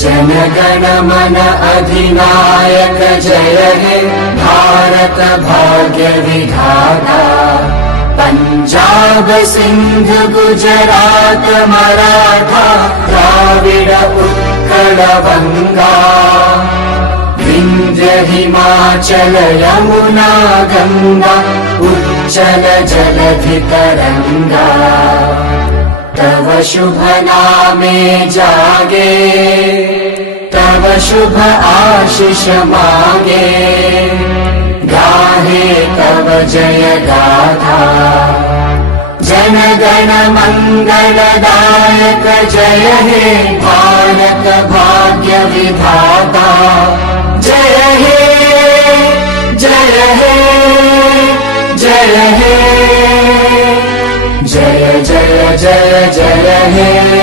जनगण मन अधिनायक जय हे भारत भाग्य विधाता। पंजाब सिंध गुजरात मराठा द्राविड उत्कल बंगा। विंध्य हिमाचल यमुना गंगा उच्चल जलधि तरंगा। तव शुभ नामे जागे तव शुभ आशीष मागे। गाहे तव जय गाथा जनगण मंगलदायक जय हे भारत भाग्य विधाता। जय हे जय हे जय हे जय जय जय जय हे।